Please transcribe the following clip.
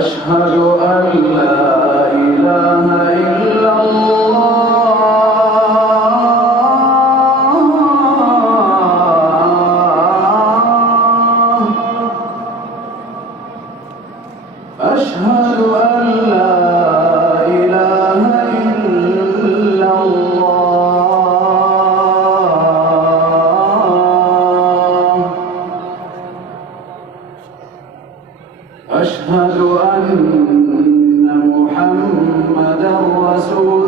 أشهد أن لا إله إلا الله أشهد أن لا إله إلا الله أشهد أن محمدًا رسول